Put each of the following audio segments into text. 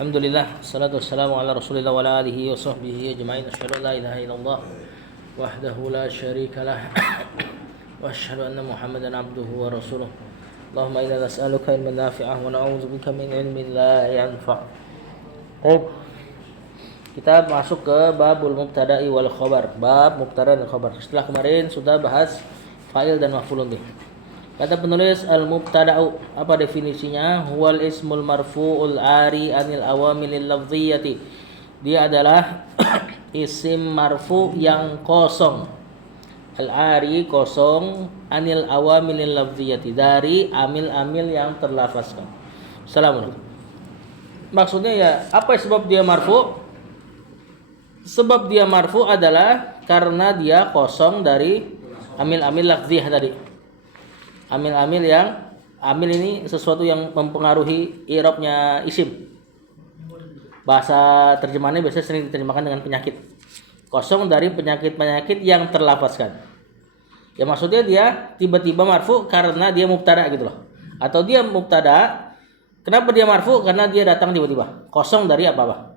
Alhamdulillah, salatu wassalamu ala Rasulillah wa ala alihi wa sahbihi ajma'in. Asyhadu an la ilaha illallah wahdahu la syarika lah wa asyhadu anna Muhammadan abduhu wa rasuluh. Allahumma inna nas'aluka ilman nafi'ah wa na'udzubika min ilmin la yanfa'. Baik. Kita masuk ke babul mubtada'i wal khabar. Bab mubtada dan khabar. Setelah kemarin sudah bahas fa'il dan maf'ulun bih. Kata penulis al-mubtada'u, apa definisinya? Huwal ismul marfu'ul ari anil awamilil lafziyati. Dia adalah isim marfu yang kosong. Al-ari kosong, anil awamilil lafziyati, dari amil-amil yang terlafazkan. Assalamualaikum. Maksudnya ya, apa sebab dia marfu? Sebab dia marfu adalah karena dia kosong dari amil-amil lafziyah tadi. Amil-amil yang amil ini sesuatu yang mempengaruhi i'rabnya isim. Bahasa terjemahannya biasanya sering diterjemahkan dengan penyakit. Kosong dari penyakit-penyakit yang terlafazkan. Ya maksudnya dia tiba-tiba marfu karena dia mubtada gitu loh. Atau dia mubtada, kenapa dia marfu? Karena dia datang tiba-tiba. Kosong dari apa-apa.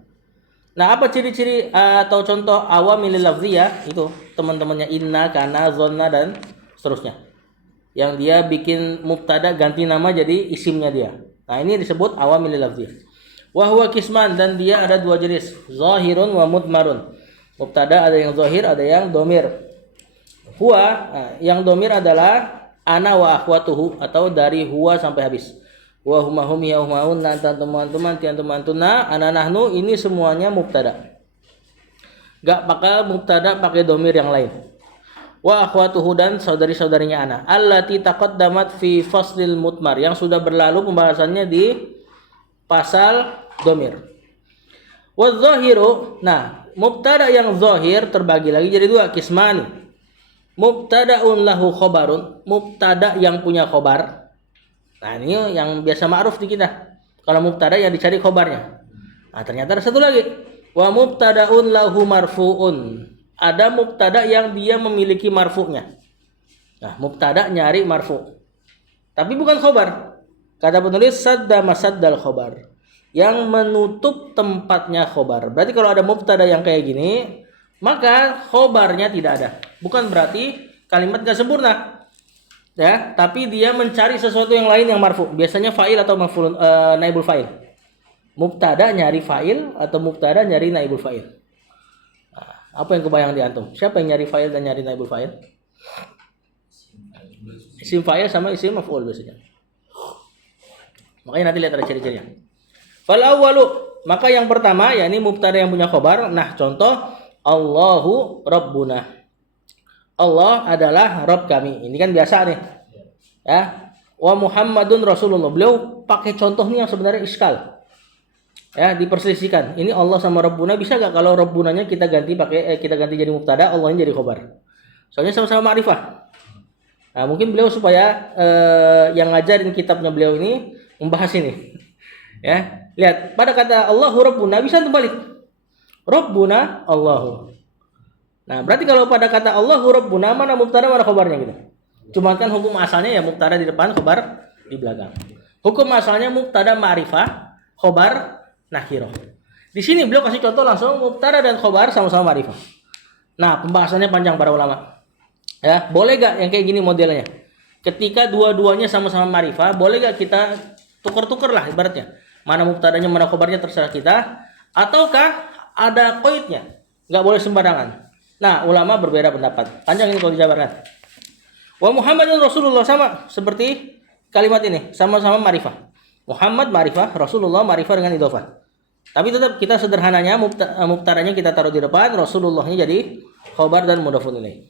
Nah, apa ciri-ciri atau contoh awamil lafziyah itu? Teman-temannya inna, kana, zonna dan seterusnya. Yang dia bikin mubtada ganti nama jadi isimnya dia. Nah, ini disebut awamil lafziyah. Wa huwa qisman, dan dia ada dua jenis, zahirun wa mudmarun. Mubtada ada yang zahir, ada yang domir. Huwa, yang domir adalah ana wa akhwatuhu, atau dari huwa sampai habis. Wa huma hum ya humaun, nantan teman-teman tian teman-tuna, ana nahnu, ini semuanya mubtada. Gak pakai mubtada pakai domir yang lain. Wa akhwatuhu, dan saudari-saudarinya ana. Allati taqaddamat fi faslil mutmar, yang sudah berlalu pembahasannya di pasal domir. Wa zahiru, nah mubtada yang zahir terbagi lagi jadi dua, qismani. Mubtadaun lahu khobarun, mubtada yang punya khobar. Nah ini yang biasa ma'ruf di kita. Kalau mubtada yang dicari khobarnya. Nah ternyata ada satu lagi. Wa mubtadaun lahu marfu'un, ada mubtada yang dia memiliki marfu'nya. Nah, mubtada nyari marfu'. Tapi bukan khobar. Kata penulis sadda masaddal khobar, yang menutup tempatnya khobar. Berarti kalau ada mubtada yang kayak gini, maka khobarnya tidak ada. Bukan berarti kalimat gak sempurna. Ya, tapi dia mencari sesuatu yang lain yang marfu'. Biasanya fa'il atau maf'ul naibul fa'il. Mubtada nyari fa'il atau mubtada nyari naibul fa'il. Apa yang kebayang di antum? Siapa yang nyari fa'il dan nyari naibul fa'il? Isim fa'il sama isim maf'ul biasanya. Makanya nanti lihat ada ciri-cirinya. Fal awwalu, maka yang pertama yakni mubtada yang punya khabar. Nah, contoh Allahu Rabbuna. Allah adalah Rabb kami. Ini kan biasa nih. Ya. Wa Muhammadun Rasulullah. Beliau pakai contoh nih yang sebenarnya iskal. Ya, diperselisihkan. Ini Allah sama Rabbuna, bisa gak kalau Rabbunanya kita ganti jadi mubtada, Allahnya jadi khobar? Soalnya sama-sama ma'rifah. Nah, mungkin beliau supaya yang ngajarin kitabnya beliau ini membahas ini. Ya, lihat pada kata Allahu Rabbuna bisa terbalik. Rabbuna Allahu. Nah, berarti kalau pada kata Allahu Rabbuna, mana mubtada mana khobarnya gitu. Cuma kan hukum asalnya ya mubtada di depan, khobar di belakang. Hukum asalnya mubtada ma'rifah, khobar nakirah. Di sini beliau kasih contoh langsung mubtada dan khobar sama-sama ma'rifah. Nah, pembahasannya panjang para ulama. Ya, boleh gak yang kayak gini modelnya? Ketika dua-duanya sama-sama ma'rifah, boleh gak kita tuker-tuker lah ibaratnya. Mana mubtadanya, mana khobarnya terserah kita. Ataukah ada qaidnya? Gak boleh sembarangan. Nah, ulama berbeda pendapat. Panjang ini kalau dijabarkan. Wa Muhammadun Rasulullah, sama seperti kalimat ini, sama-sama ma'rifah. Muhammad ma'rifah, Rasulullah ma'rifah dengan idhofah. Tapi tetap kita sederhananya mubtadanya kita taruh di depan, Rasulullahnya jadi khobar dan mudhafun ilaih.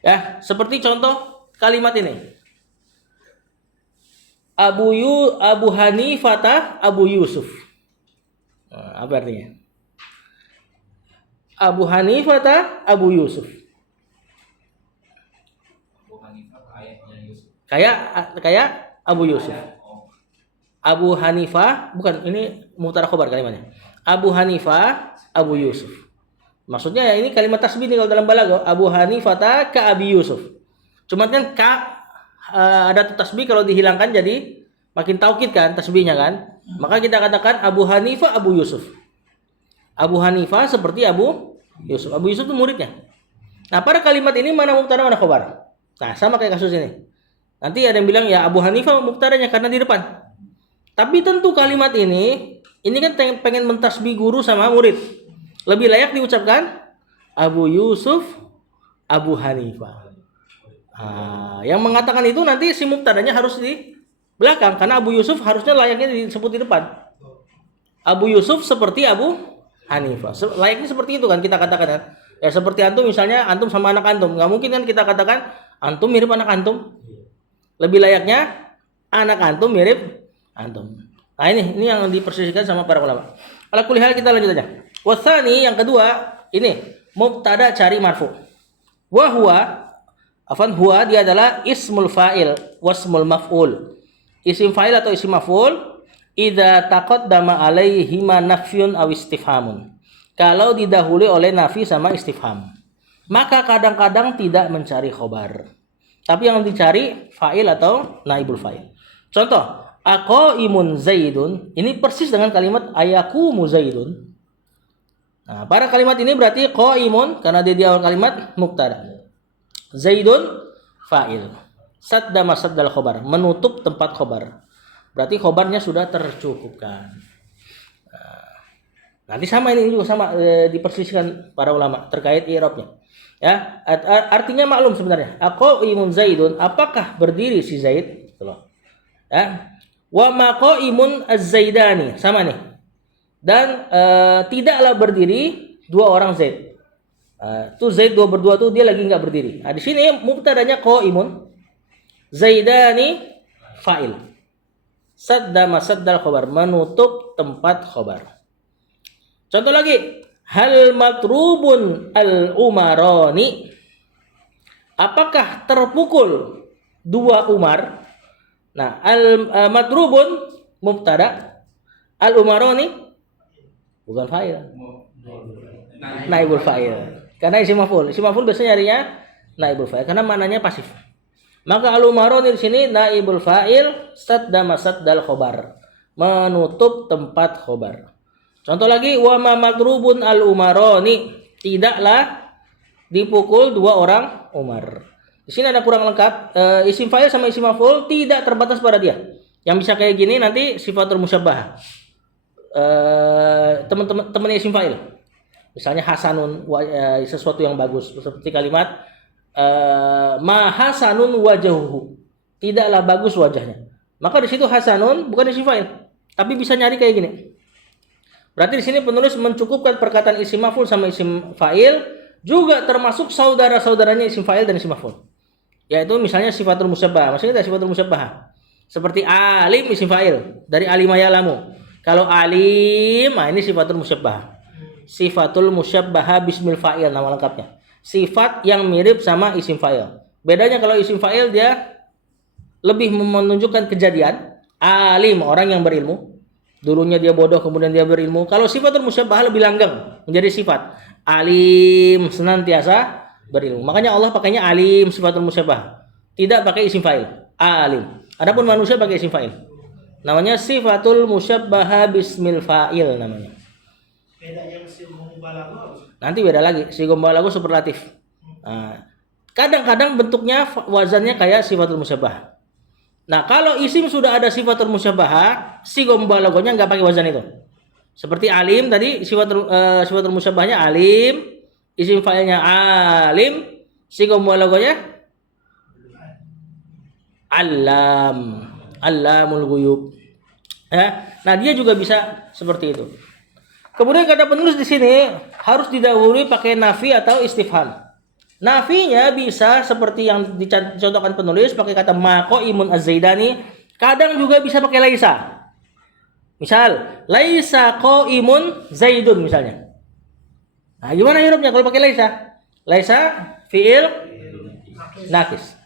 Ya, seperti contoh kalimat ini. Abu Hanifah Abu Yusuf. Nah, apa artinya? Abu Hanifah Abu Yusuf. Abu Hanifah ayahnya Yusuf. Kayak Abu Yusuf. Abu Hanifah, bukan, ini mubtada khobar kalimatnya. Abu Hanifah Abu Yusuf. Maksudnya ya ini kalimat tasbih nih kalau dalam balaghah. Abu Hanifah ka Abi Yusuf. Cuma kan ka ada tasbih kalau dihilangkan jadi Makin taukid kan tasbihnya kan? Maka kita katakan Abu Hanifah Abu Yusuf. Abu Hanifah seperti Abu Yusuf. Abu Yusuf itu muridnya. Nah, pada kalimat ini mana mubtada mana khobar? Nah, sama kayak kasus ini. Nanti ada yang bilang ya Abu Hanifah mubtadanya karena di depan. Tapi tentu kalimat ini kan pengen mentasbih guru sama murid. Lebih layak diucapkan Abu Yusuf Abu Hanifah. Yang mengatakan itu nanti si mubtadanya harus di belakang karena Abu Yusuf harusnya layaknya disebut di depan. Abu Yusuf seperti Abu Hanifah. Layaknya seperti itu kan kita katakan kan. Ya seperti antum misalnya antum sama anak antum. Nggak mungkin kan kita katakan antum mirip anak antum. Lebih layaknya anak antum mirip antum. Nah ini yang dipersisikan sama para ulama. Ala kulli hal kita lanjut aja. Wasani yang kedua ini mubtada cari marfu. Wa huwa dia adalah ismul fa'il wasmul maf'ul. Isim fa'il atau isim maf'ul idza taqaddama alaihi ma nafyun aw istifhamun. Kalau didahului oleh nafi sama istifham, maka kadang-kadang tidak mencari khobar. Tapi yang dicari fa'il atau naibul fa'il. Contoh, aqaimun zaidun, ini persis dengan kalimat ayakumu zaidun. Nah, pada kalimat ini berarti qaimun karena dia di awal kalimat mubtada. Zaidun fa'il. Sadda masaddal khobar, menutup tempat khobar. Berarti khobarnya sudah tercukupkan. Nanti sama ini juga sama dipersisikan para ulama terkait i'rabnya. Ya, artinya maklum sebenarnya. Aqaimun zaidun, apakah berdiri si Zaid? Gitu loh. Ya. Wa maqaimun az-zaidani, sama nih. Dan tidaklah berdiri dua orang Zaid. Tuh Zaid dua berdua tuh dia lagi enggak berdiri. Nah, di sini mubtadanya qaimun, zaidani fa'il. Sadda masaddal khobar, menutup tempat khobar. Contoh lagi, hal matrubun al-umaroni, apakah terpukul dua Umar? Nah, al-matrubun mubtada, al-umaroni bukan fa'il, naibul fa'il. Karena isim maf'ul biasanya nyarinya naibul fa'il karena maknanya pasif. Maka al-umaroni di sini naibul fa'il sadda masaddal khobar, menutup tempat khobar. Contoh lagi, wa ma madrubun al-umaroni, tidaklah dipukul dua orang Umar. Di sini ada kurang lengkap, isim fa'il sama isim maf'ul tidak terbatas pada dia. Yang bisa kayak gini nanti sifatul musyabbah. Teman-teman isim fa'il. Misalnya hasanun, sesuatu yang bagus, seperti kalimat ma hasanun wajahuhu, tidaklah bagus wajahnya. Maka di situ hasanun bukan isim fa'il, tapi bisa nyari kayak gini. Berarti di sini penulis mencukupkan perkataan isim maf'ul sama isim fa'il, juga termasuk saudara-saudaranya isim fa'il dan isim maf'ul. Yaitu misalnya sifatul musyabbah. Maksudnya ada sifatul musyabbah. Seperti alim isim fa'il dari alima ya'lamu. Kalau alim, ini sifatul musyabbah. Sifatul musyabbah bismil fa'il nama lengkapnya. Sifat yang mirip sama isim fa'il. Bedanya kalau isim fa'il dia lebih menunjukkan kejadian. Alim orang yang berilmu. Dulunya dia bodoh, kemudian dia berilmu. Kalau sifatul musyabbah lebih langgeng menjadi sifat. Alim, senantiasa berilmu. Makanya Allah pakainya alim sifatul musyabbah. Tidak pakai isim fa'il. Alim. Adapun manusia pakai isim fa'il. Namanya sifatul musyabbah bismil fa'il namanya. Beda yang sigum balago. Nanti beda lagi. Sigum balago superlatif. Nah, kadang-kadang bentuknya wazannya kayak sifatul musyabbah. Nah, kalau isim sudah ada sifatul musyabbah, sigum balagonya nggak pakai wazan itu. Seperti alim tadi sifatul musyabbahnya alim, isim fa'ilnya alim, sigum balagonya alam, alamul ghuyub. Ya. Nah, dia juga bisa seperti itu. Kemudian kata penulis di sini harus didahului pakai nafi atau istifham. Nafinya bisa seperti yang dicontohkan penulis pakai kata maqaimun az-zaidani, kadang juga bisa pakai laisa. Misal, laisa qaimun zaidun misalnya. Nah, gimana i'rabnya kalau pakai laisa? Laisa fi'il naqis.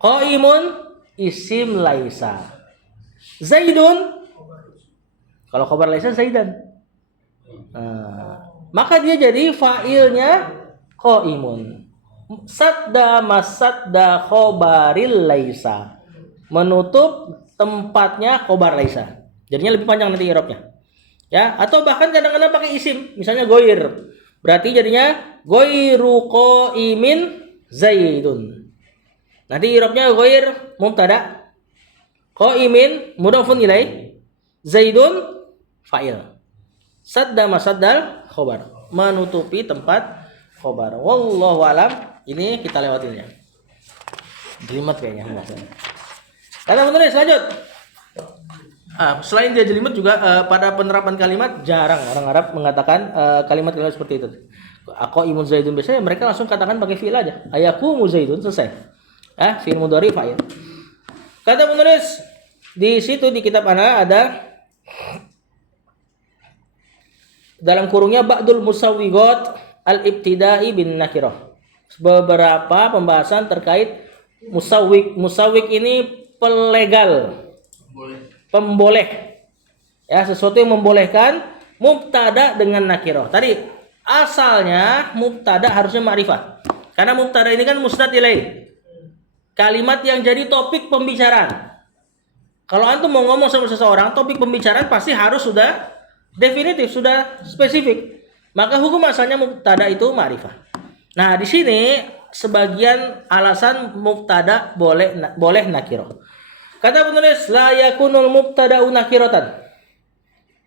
Qaimun isim laisa. Zaidun kalau khabar laisa zaidan. Maka dia jadi fa'ilnya qaimun. Sadda masadda khobaril laisa, menutup tempatnya khobar laisa. Jadinya lebih panjang nanti i'rabnya. Ya, atau bahkan kadang-kadang pakai isim, misalnya goir. Berarti jadinya goiru qaimin Zaidun. Nanti i'rabnya goir mubtada, qaimin mudhafun ilaih, Zaidun fa'il. Sadda masaddal khobar, menutupi tempat khobar. Wallahu alam. Ini kita lewatinnya. Jelimet kayaknya pembahasannya. Kata penulis lanjut. Selain dia jelimet juga pada penerapan kalimat jarang orang Arab mengatakan kalimat-kalimat seperti itu. Qaimun Zaidun biasanya mereka langsung katakan pakai fi'il aja. Ayaqumu Zaidun selesai. Fi'il mudhari fa'il. Kata penulis di situ di kitab ana ada dalam kurungnya ba'dul musawwigot al-ibtida'i bin nakirah. Beberapa pembahasan terkait musawwik. Musawwik ini pelegal, pemboleh. Ya, sesuatu yang membolehkan mubtada dengan nakirah. Tadi asalnya mubtada harusnya ma'rifah. Karena mubtada ini kan musnad ilaih. Kalimat yang jadi topik pembicaraan. Kalau antum mau ngomong sama seseorang, topik pembicaraan pasti harus sudah definitif, sudah spesifik. Maka hukum asalnya mubtada itu ma'rifah. Nah, di sini sebagian alasan mubtada boleh nakirah. Kata penulis la yakunul mubtada'u nakiratan.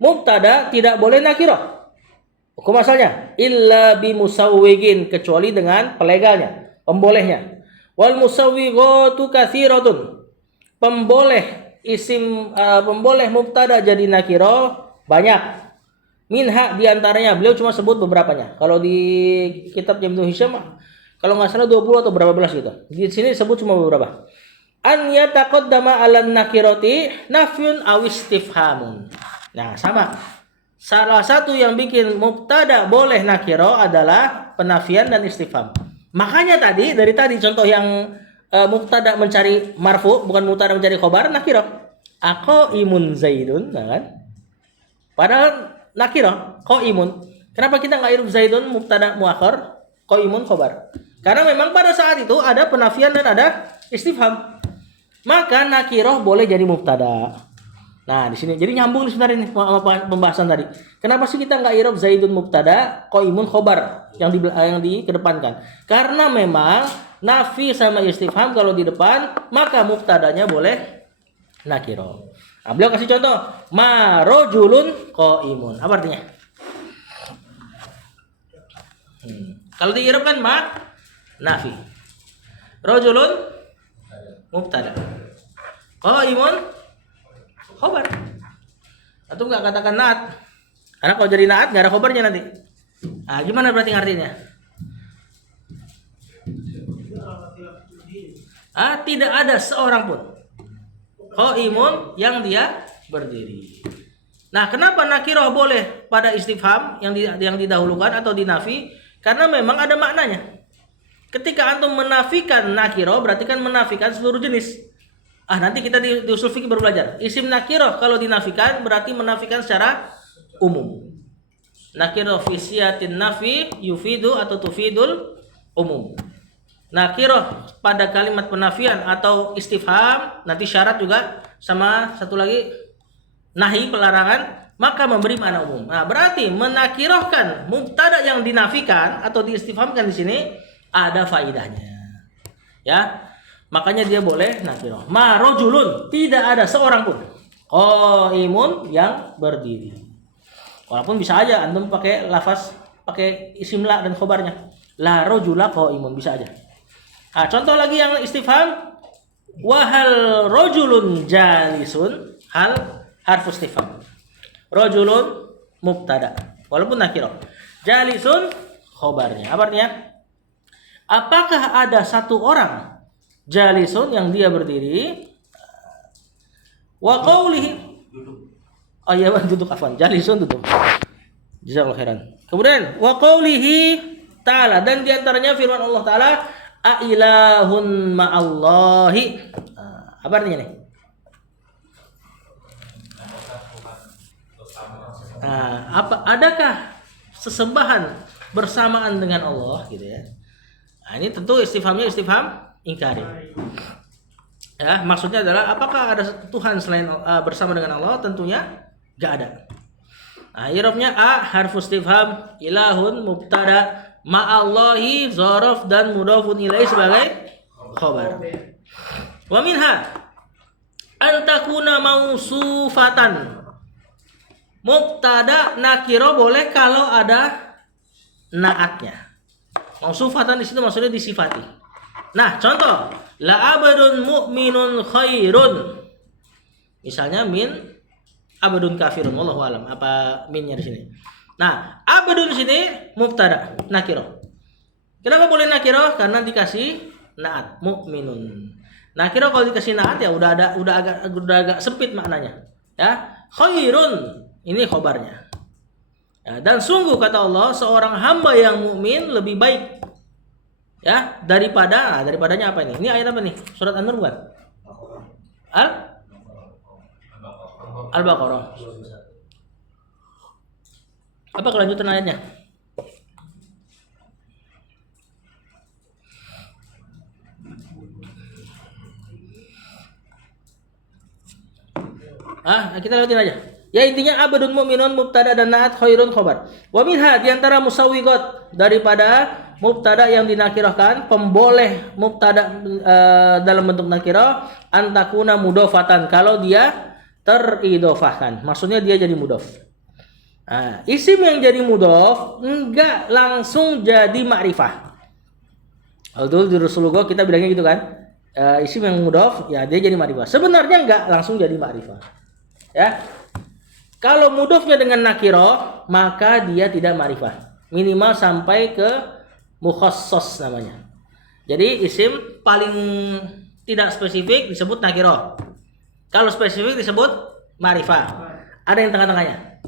Mubtada tidak boleh nakirah. Hukum asalnya illa bi musawwigin, kecuali dengan pelegalnya, pembolehnya. Wal musawwighatu katsiratun. Pemboleh mubtada jadi nakirah banyak. Minha diantaranya, beliau cuma sebut beberapanya. Kalau di kitab Ibnu Hisham, kalau nggak salah 20 atau berapa belas gitu. Di sini disebut cuma beberapa. An yataqaddama 'alan nakirati nafyun aw istifhamun. Nah, sama. Salah satu yang bikin mubtada boleh nakirah adalah penafian dan istifham. Makanya dari tadi contoh yang mubtada mencari marfu, bukan mubtada mencari khobar, nakirah. Aqaimun Zaidun, nah kan? Padahal nakirah, qaimun. Kenapa kita nggak irub Zaidun mubtada muakhar, qaimun khobar? Karena memang pada saat itu ada penafian dan ada istifham. Maka nakirah boleh jadi mubtada. Nah, di sini jadi nyambung sebenarnya ini sama pembahasan tadi. Kenapa sih kita nggak irab Zaidun mubtada, qaimun khobar yang dikedepankan? Karena memang nafi sama istifham kalau di depan, maka mubtadanya boleh nakirah. Nah, beliau kasih contoh, ma rajulun qaimun. Apa artinya? Kalau di i'rab kan ma nafi. Rajulun mubtada. Qaimun khobar. Atau enggak katakan naat. Karena kalau jadi naat enggak ada khobarnya nanti. Nah, gimana berarti artinya? Tidak ada seorang pun qaimun yang dia berdiri. Nah, kenapa nakirah boleh pada istifham yang didahulukan atau dinafi? Karena memang ada maknanya. Ketika antum menafikan nakirah berarti kan menafikan seluruh jenis. Nanti kita di usul fikih baru belajar. Isim nakirah kalau dinafikan berarti menafikan secara umum. Nakirah fi siyatin nafi yufidu atau tufidul umum. Nakirah pada kalimat penafian atau istifham, nanti syarat juga sama satu lagi nahi pelarangan, maka memberi makna umum. Nah, berarti menakirahkan mubtada yang dinafikan atau diistifhamkan di sini ada faidahnya. Ya. Makanya dia boleh nakirah. Ma rajulun, tidak ada seorang pun qaimun yang berdiri. Walaupun bisa aja antum pakai lafaz pakai isim la dan khobarnya. La rajula qaimun bisa aja. Contoh lagi yang istifham, wa hal rajulun jalisun, hal harfu istifham. Rajulun mubtada walaupun nakirah. Jalisun khobarnya. Apa artinya? Apakah ada satu orang jalisun yang dia berdiri? Wa qawlihi, oh iya duduk afwan, jalisun duduk. Jazakallahu khairan. Kemudian wa qawlihi ta'ala, dan diantaranya firman Allah Ta'ala, a ilahun ma'allahi. Apa artinya nih? Adakah sesembahan bersamaan dengan Allah gitu ya? Ini tentu istifhamnya istifham ingkari. Ya, maksudnya adalah apakah ada Tuhan selain bersama dengan Allah? Tentunya enggak ada. Nah, i'rabnya a harfu istifham ilahun mubtada ma'allahi zaraf dan mudhafun ilaih sebagai khabar. Wa minha an takuna mausufatan. Mubtada nakira boleh kalau ada naatnya. Mausufatan di situ maksudnya disifati. Nah, contoh la abadun mu'minun khairun. Misalnya min abadun kafirun, wallahu alam. Apa minnya di sini? Nah, abadun di sini mubtada nakira. Kenapa boleh nakira? Karena dikasih naat mu'minun. Nakira kalau dikasih naat ya udah agak sempit maknanya. Ya, khairun ini khobarnya. Ya, dan sungguh kata Allah seorang hamba yang mukmin lebih baik ya daripadanya apa ini? Ini ayat apa nih? Surat An-Nur bukan? Al-Baqarah. Apa kelanjutan ayatnya? Kita lewatin aja. Ya intinya abadun mu'minun mubtada dan naat khairun khabar. Wa minha diantara musawwiqat daripada mubtada yang dinakirahkan pemboleh mubtada dalam bentuk nakirah antakuna mudhofatan kalau dia teridofahkan. Maksudnya dia jadi mudhof. Isim yang jadi mudhof enggak langsung jadi ma'rifah. Dulu di Rasulullah kita bilangnya gitu kan. Isim yang mudhof ya dia jadi ma'rifah. Sebenarnya enggak langsung jadi ma'rifah. Ya. Kalau mudhofnya dengan nakirah, maka dia tidak ma'rifah. Minimal sampai ke mukhassas namanya. Jadi isim paling tidak spesifik disebut nakirah. Kalau spesifik disebut ma'rifah. Ada yang tengah-tengahnya.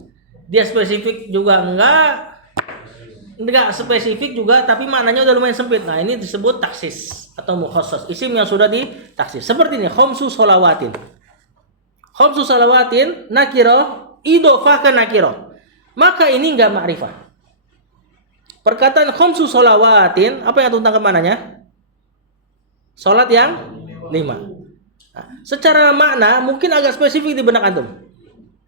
Dia spesifik juga enggak spesifik juga tapi maknanya udah lumayan sempit. Nah, ini disebut taksis atau mukhassas. Isim yang sudah ditaksis. Seperti ini, khamsu shalawatin. Khamsu shalawatin nakirah idofah ke nakirah, maka ini enggak ma'rifah. Perkataan khamsu shalawatin, apa yang antum tangkap mananya? Salat yang 5. Nah, secara makna mungkin agak spesifik di benak antum.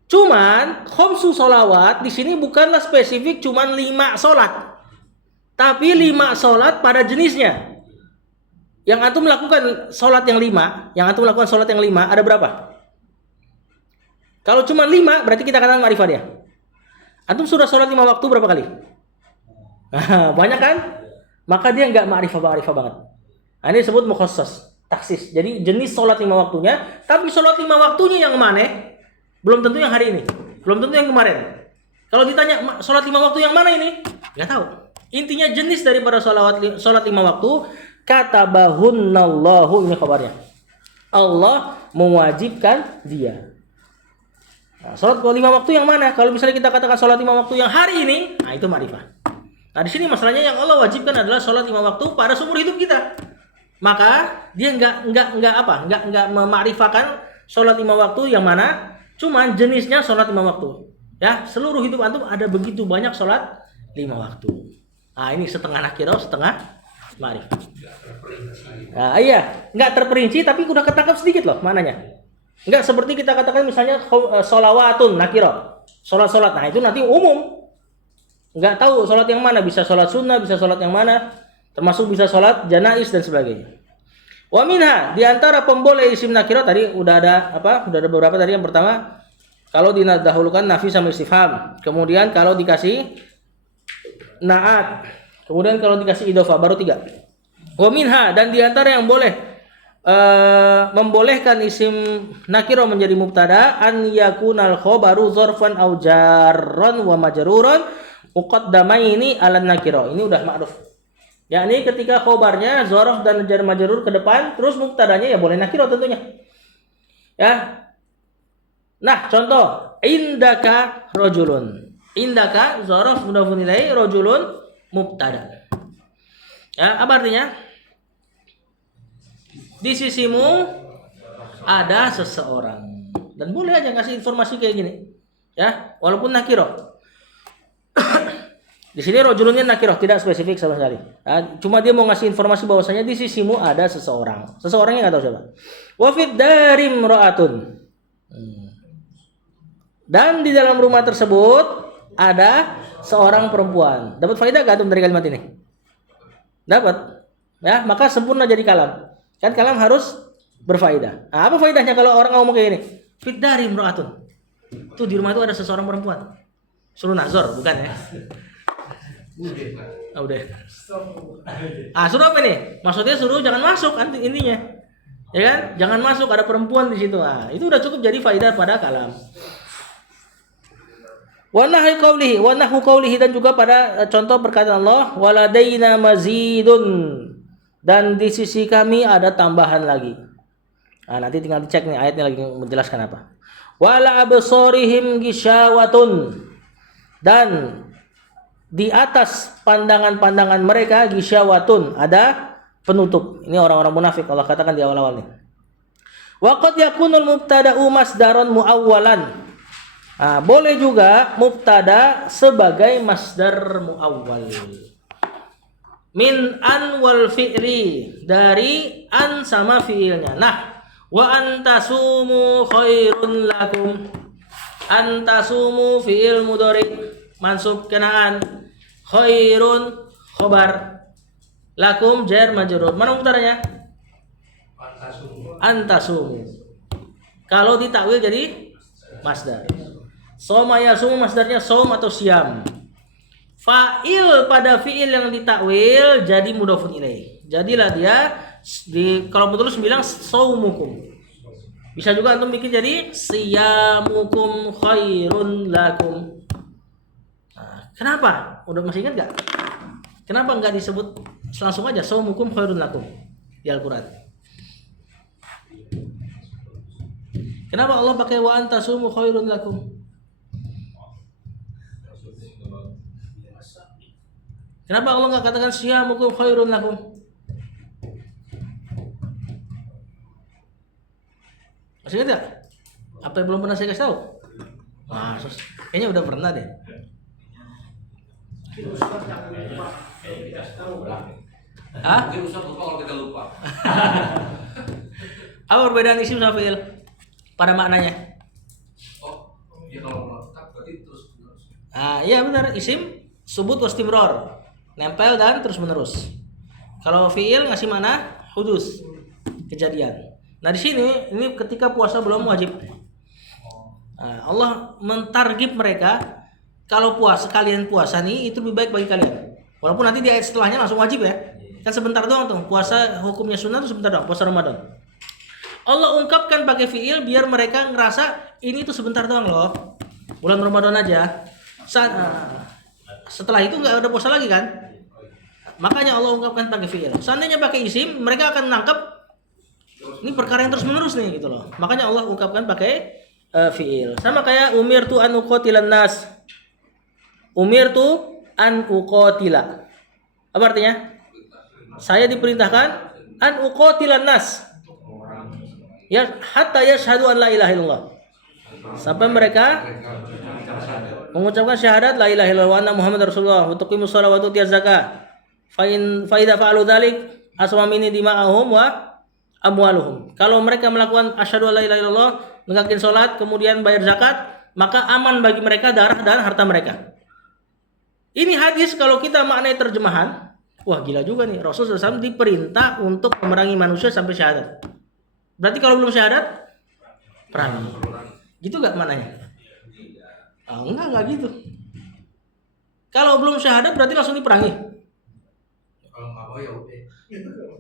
Cuman khamsu sholawat di sini bukanlah spesifik cuman 5 salat. Tapi 5 salat pada jenisnya. Yang antum lakukan salat yang 5, ada berapa? Kalau cuma 5 berarti kita katakan ma'rifah dia. Antum sudah sholat 5 waktu berapa kali? Banyak kan? Maka dia enggak ma'rifah banget. Ini disebut mukhassas, taksis. Jadi jenis sholat 5 waktunya, tapi sholat 5 waktunya yang mana? Belum tentu yang hari ini. Belum tentu yang kemarin. Kalau ditanya sholat 5 waktu yang mana ini? Enggak tahu. Intinya jenis daripada sholat 5 waktu katabahunnallahu, ini kabarnya. Allah mewajibkan dia. Nah, sholat 5 waktu yang mana? Kalau misalnya kita katakan sholat 5 waktu yang hari ini, nah itu ma'rifah. Nah di sini masalahnya yang Allah wajibkan adalah sholat 5 waktu pada seumur hidup kita. Maka dia enggak memakrifahkan sholat 5 waktu yang mana, cuman jenisnya sholat 5 waktu. Ya, seluruh hidup antum ada begitu banyak sholat 5 waktu. Nah ini setengah nakirah, setengah ma'rifah. Nah, iya, enggak terperinci tapi udah ketangkap sedikit loh mananya. Enggak seperti kita katakan misalnya sholawatun nakirah, sholat. Nah itu nanti umum. Enggak tahu sholat yang mana, bisa sholat sunnah, bisa sholat yang mana, termasuk bisa sholat janais dan sebagainya. Wa minha, di antara pemboleh isim nakirah tadi udah ada beberapa tadi. Yang pertama, kalau didahulukan nafi sama istifham, kemudian kalau dikasih naat, kemudian kalau dikasih idhofah, baru 3. Wa minha, dan di antara yang boleh membolehkan isim nakirah menjadi mubtada an yakunal khabaru dzarfan aw jarran wa majruran muqaddamaini ala nakirah. Ini udah ma'ruf. Yakni ketika khabarnya dzarf dan jar majrur ke depan, terus mubtadanya ya boleh nakirah tentunya. Ya. Nah, contoh indaka rajulun. Indaka dzarf mudhafun ilaihi, rajulun mubtada. Ya, apa artinya? Di sisimu ada seseorang, dan boleh aja ngasih informasi kayak gini, ya, walaupun nakirah. Di sini rojulunnya nakirah, tidak spesifik sama sekali. Nah, cuma dia mau ngasih informasi bahwasanya di sisimu ada seseorang. Seseorangnya nggak tahu siapa. Wa fid darim ra'atun. Dan di dalam rumah tersebut ada seorang perempuan. Dapat faedah gak antum dari kalimat ini? Dapat. Ya, maka sempurna jadi kalam. Kan kalam harus berfaedah. Nah, apa faedahnya kalau orang ngomong kayak gini? Fid darim ra'atun. Tuh di rumah itu ada seseorang perempuan. Suruh nazar, bukan ya? Udah. Suruh apa nih? Maksudnya suruh jangan masuk kan intinya. Ya kan? Jangan masuk, ada perempuan di situ. Itu udah cukup jadi faedah pada kalam. Wa nahu qaulihi dan juga pada contoh perkataan Allah, waladaina mazidun, dan di sisi kami ada tambahan lagi. Nanti tinggal dicek nih ayatnya lagi menjelaskan apa. Wala absarihim gisyawatun, dan di atas pandangan-pandangan mereka gisyawatun, ada penutup. Ini orang-orang munafik Allah katakan di awal-awal nih. Wa qad yakunul mubtada'u masdaron muawwalan. Boleh juga mubtada sebagai masdar muawwal. Min an wal fi'li, dari an sama fi'ilnya. Nah, wa antasumu khairun lakum. Antasumu fi'il mudhari mansub kenaan, khairun khobar, lakum jar majrur. Mana mubtadanya? Antasumu. Kalau ditakwil jadi masdar. Soma yasumu masdarnya som atau siam. Fa'il pada fi'il yang ditakwil jadi mudhofun ilaih. Jadilah dia kalau menulis bilang saumukum. Bisa juga antum bikin jadi siyamukum khairun lakum. Kenapa? Udah masih ingat gak? Kenapa nggak disebut langsung aja saumukum khairun lakum di Al-Quran? Kenapa Allah pakai wa antasumu khairun lakum? Kenapa Allah nggak katakan siyamukum khairun lakum? Masih ingat gak? Apa yang belum pernah saya kasih tahu? Kayaknya udah pernah deh. Mungkin Ustaz lupa kalau kita lupa. Apa perbedaan isim sama fi'il pada maknanya? Ya kalau melekat berarti terus menerus. Iya benar, isim subut wastimror, nempel dan terus menerus. Kalau fi'il ngasih mana? Hudus, kejadian. Nah di sini ini ketika puasa belum wajib. Allah mentargib mereka. Kalau kalian puasa nih itu lebih baik bagi kalian. Walaupun nanti di ayat setelahnya langsung wajib ya. Kan sebentar doang tuh. Puasa hukumnya sunnah tuh sebentar doang. Puasa Ramadan. Allah ungkapkan pakai fi'il biar mereka ngerasa ini tuh sebentar doang loh. Bulan Ramadan aja. Setelah itu nggak ada puasa lagi kan. Makanya Allah ungkapkan pakai fi'il. Seandainya pakai isim, mereka akan menangkap ini perkara yang terus menerus nih gitu loh. Makanya Allah ungkapkan pakai fi'il. Sama kayak umirtu an uqatilan nas. Umirtu an uqatila. Apa artinya? Saya diperintahkan an uqatilan nas. Ya hatta yashhadu an la ilaha illallah. Sampai mereka mengucapkan syahadat la ilaha illallah wa anna muhammadar rasulullah wa tuqimus shalah wa tutiyaz zakah. Fa idza fa'alu dzalik asmamini dima'ahum wa amwaluhum. Kalau mereka melakukan asyhadu an la ilaha illallah, menegakkan salat, kemudian bayar zakat, maka aman bagi mereka darah dan harta mereka. Ini hadis kalau kita maknai terjemahan, wah gila juga nih. Rasulullah SAW diperintah untuk memerangi manusia sampai syahadat. Berarti kalau belum syahadat, perangi. Gitu gak maknanya? Enggak gitu. Kalau belum syahadat berarti langsung diperangi. Kalau nggak mau ya udah.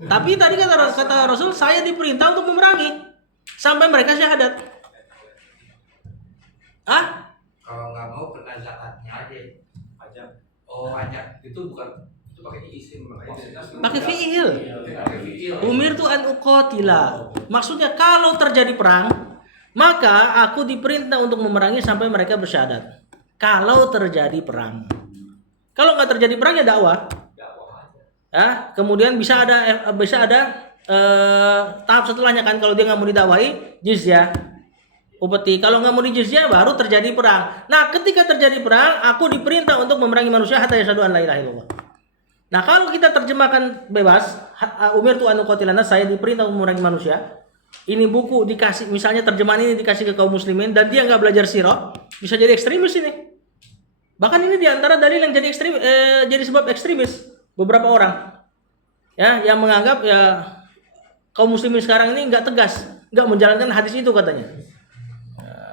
Tapi tadi kata Rasul, saya diperintah untuk memerangi sampai mereka syahadat. Kalau nggak mau kena zakatnya aja. Pajak. Pajak itu bukan, itu pakai isim Pakai fi'il. Pakai fi'il. Umirtu an uqatila. Maksudnya kalau terjadi perang, maka aku diperintah untuk memerangi sampai mereka bersyahadat. Kalau terjadi perang. Kalau nggak terjadi perang ya dakwah. Kemudian bisa ada tahap setelahnya kan, kalau dia nggak mau didakwahi jizyah. upeti. Kalau nggak mau dijizya baru terjadi perang. Nah, ketika terjadi perang, aku diperintah untuk memerangi manusia hatta yashhadu an la ilaha illallah. Nah, kalau kita terjemahkan bebas, umirtu an uqatilan nas, saya diperintah untuk memerangi manusia. Ini buku dikasih, misalnya terjemahan ini dikasih ke kaum muslimin dan dia nggak belajar sirah, bisa jadi ekstremis ini. Bahkan ini diantara dalil yang jadi sebab ekstremis beberapa orang, ya, yang menganggap ya kaum muslimin sekarang ini nggak tegas, nggak menjalankan hadis itu katanya.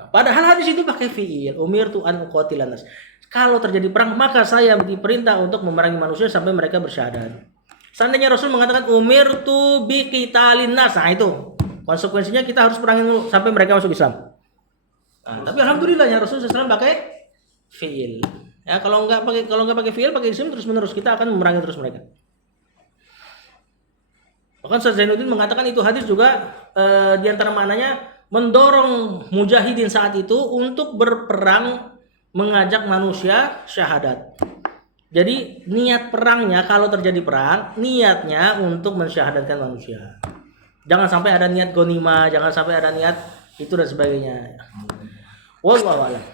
Padahal hadis itu pakai fiil, umirtu an uqatilan nas. Kalau terjadi perang, maka saya diperintah untuk memerangi manusia sampai mereka bersyahadat. Seandainya Rasul mengatakan umirtu bi qitalin nas, nah itu konsekuensinya kita harus perangin dulu sampai mereka masuk Islam. Nah, tapi alhamdulillah ya Rasul SAW pakai fiil. Ya, kalau nggak pakai fiil, pakai isim terus menerus, kita akan memerangi terus mereka. Bahkan Ustaz Zainuddin mengatakan itu hadis juga diantara maknanya mendorong mujahidin saat itu untuk berperang mengajak manusia syahadat. Jadi niat perangnya kalau terjadi perang, niatnya untuk mensyahadatkan manusia. Jangan sampai ada niat ghanimah, jangan sampai ada niat itu dan sebagainya. Wallahu a'lam.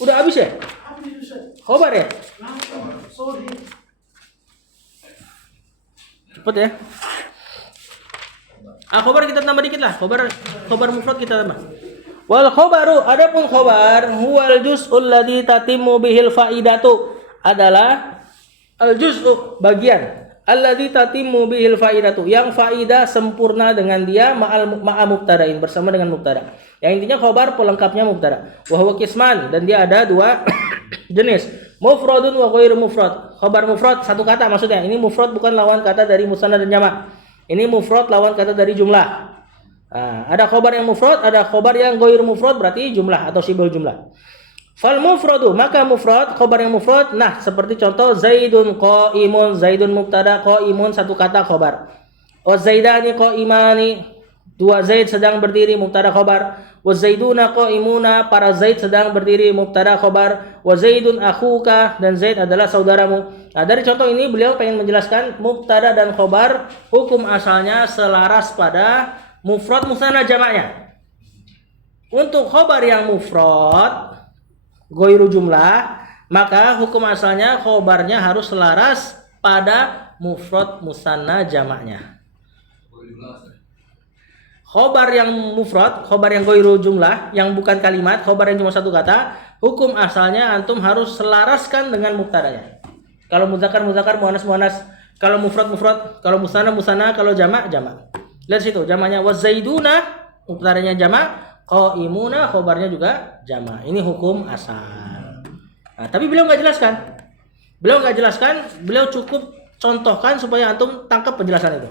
Udah habis ya? Khobar ya? Cepet ya. Khobar kita tambah dikit lah. Khobar mufrad kita tambah. Wal khobaru, adapun khobar huwal juz'ul ladzi tatimmu bihil faidatu, adalah al juz'u, bagian, alladzi tatimmu bihil faidatu, yang faidah sempurna dengan dia ma'a mubtada'in, bersama dengan mubtada. Yang intinya khobar pelengkapnya mubtada. Wa huwa qisman, dan dia ada dua jenis. Mufradun wa ghairu mufrad. Khobar mufrad satu kata maksudnya. Ini mufrad bukan lawan kata dari musanna dan jamak. Ini mufrad lawan kata dari jumlah. Nah, ada khobar yang mufrad, ada khobar yang ghairu mufrad, berarti jumlah atau sibul jumlah. Fal mufradu, maka mufrad, khobar yang mufrad, nah seperti contoh Zaidun qaimun, Zaidun mubtada, qaimun satu kata khobar. Wa Zaidani qaimani, dua Zaid sedang berdiri, mubtada khobar. Wa Zaiduna qaimuna, para Zaid sedang berdiri, mubtada khobar. Wa Zaidun akhuka, dan Zaid adalah saudaramu. Nah, dari contoh ini beliau pengen menjelaskan mubtada dan khobar hukum asalnya selaras pada mufrad musanna jamaknya. Untuk khobar yang mufrad ghairu jumlah, maka hukum asalnya khobarnya harus selaras pada mufrad musanna jamaknya. Khobar yang mufrad, khobar yang ghairu jumlah, yang bukan kalimat, khobar yang cuma satu kata, hukum asalnya antum harus selaraskan dengan mubtadanya. Kalau muzakkar muannas, kalau mufrad, kalau musanna, kalau jamak. Lihat situ, jamaknya wazaiduna, mubtadanya jamak, qaimuna, khobarnya juga jamak. Ini hukum asal. Nah, tapi beliau nggak jelaskan. Beliau cukup contohkan supaya antum tangkap penjelasan itu.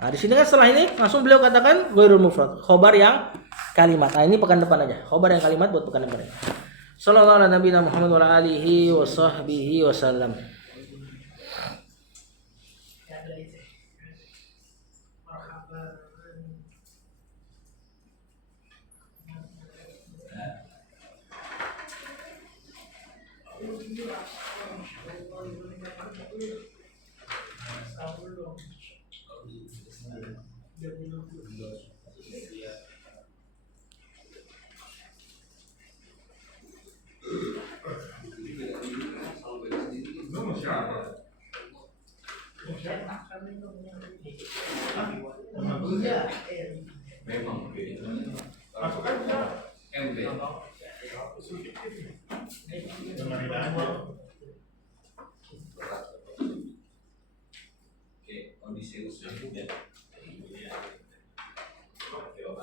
Nah, di sini kan setelah ini langsung beliau katakan ghairul mufrad, khobar yang kalimat. Nah, ini pekan depan aja. Khobar yang kalimat buat pekan depan aja. Sallallahu alaihi Muhammad wa alihi wa sahbihi wasallam. Memang masukkan MB. Oke, kondisi usia ya. Oke.